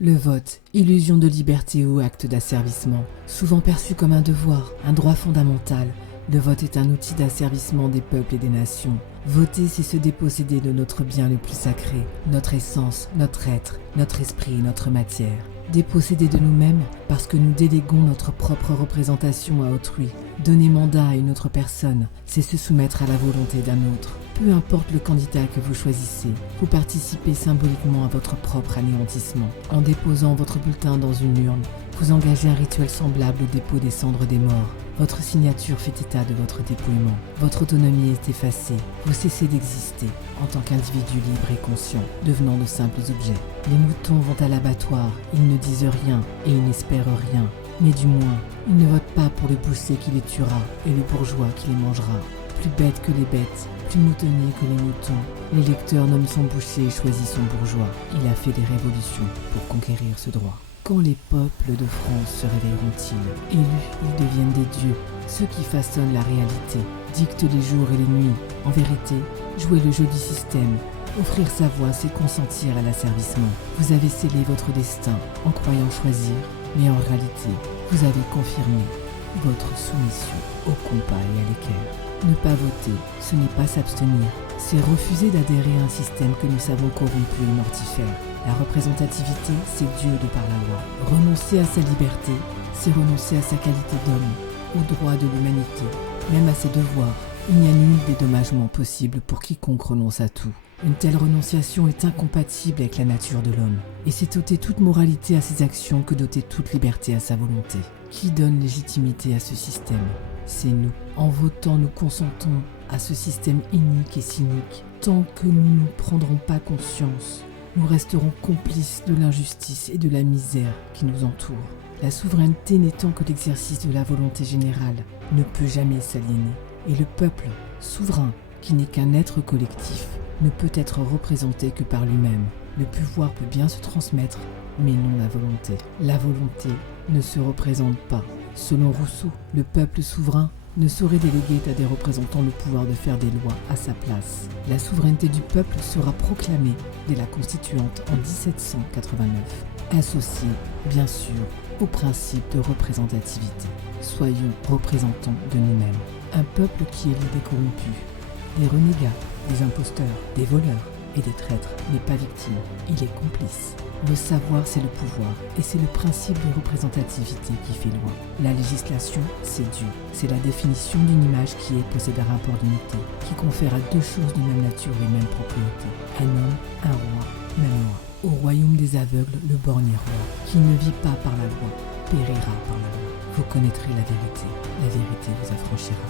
Le vote, illusion de liberté ou acte d'asservissement, souvent perçu comme un devoir, un droit fondamental, le vote est un outil d'asservissement des peuples et des nations. Voter, c'est se déposséder de notre bien le plus sacré, notre essence, notre être, notre esprit et notre matière. Déposséder de nous-mêmes parce que nous déléguons notre propre représentation à autrui. Donner mandat à une autre personne, c'est se soumettre à la volonté d'un autre. Peu importe le candidat que vous choisissez, vous participez symboliquement à votre propre anéantissement. En déposant votre bulletin dans une urne, vous engagez un rituel semblable au dépôt des cendres des morts. Votre signature fait état de votre dépouillement. Votre autonomie est effacée. Vous cessez d'exister en tant qu'individu libre et conscient, devenant de simples objets. Les moutons vont à l'abattoir, ils ne disent rien et ils n'espèrent rien. Mais du moins, ils ne votent pas pour le boucher qui les tuera et le bourgeois qui les mangera. Plus bête que les bêtes, plus moutonnier que les moutons, l'électeur nomme son boucher et choisit son bourgeois. Il a fait des révolutions pour conquérir ce droit. Quand les peuples de France se réveilleront-ils? Élus, ils deviennent des dieux, ceux qui façonnent la réalité, dictent les jours et les nuits. En vérité, jouer le jeu du système, offrir sa voix, c'est consentir à l'asservissement. Vous avez scellé votre destin en croyant choisir, mais en réalité, vous avez confirmé votre soumission au compas et à l'équerre. Ne pas voter, ce n'est pas s'abstenir, c'est refuser d'adhérer à un système que nous savons corrompu et mortifère. La représentativité, c'est Dieu de par la loi. Renoncer à sa liberté, c'est renoncer à sa qualité d'homme, aux droits de l'humanité, même à ses devoirs. Il n'y a nul dédommagement possible pour quiconque renonce à tout. Une telle renonciation est incompatible avec la nature de l'homme. Et c'est ôter toute moralité à ses actions que d'ôter toute liberté à sa volonté. Qui donne légitimité à ce système? C'est nous. En votant, nous consentons à ce système inique et cynique. Tant que nous ne prendrons pas conscience, nous resterons complices de l'injustice et de la misère qui nous entoure. La souveraineté n'étant que l'exercice de la volonté générale, ne peut jamais s'aliéner. Et le peuple, souverain, qui n'est qu'un être collectif, ne peut être représenté que par lui-même. Le pouvoir peut bien se transmettre, mais non la volonté. La volonté ne se représente pas. Selon Rousseau, le peuple souverain ne saurait déléguer à des représentants le pouvoir de faire des lois à sa place. La souveraineté du peuple sera proclamée dès la Constituante en 1789, associée, bien sûr, au principe de représentativité. Soyons représentants de nous-mêmes. Un peuple qui élit des corrompus, des renégats, des imposteurs, des voleurs et des traîtres n'est pas victime, il est complice. Le savoir, c'est le pouvoir, et c'est le principe de représentativité qui fait loi. La législation, c'est Dieu. C'est la définition d'une image qui est possède un rapport d'unité, qui confère à deux choses de même nature les mêmes propriétés. Un homme, un roi, même loi. Au royaume des aveugles, le borgne est roi. Qui ne vit pas par la loi, périra par la loi. Vous connaîtrez la vérité vous affranchira.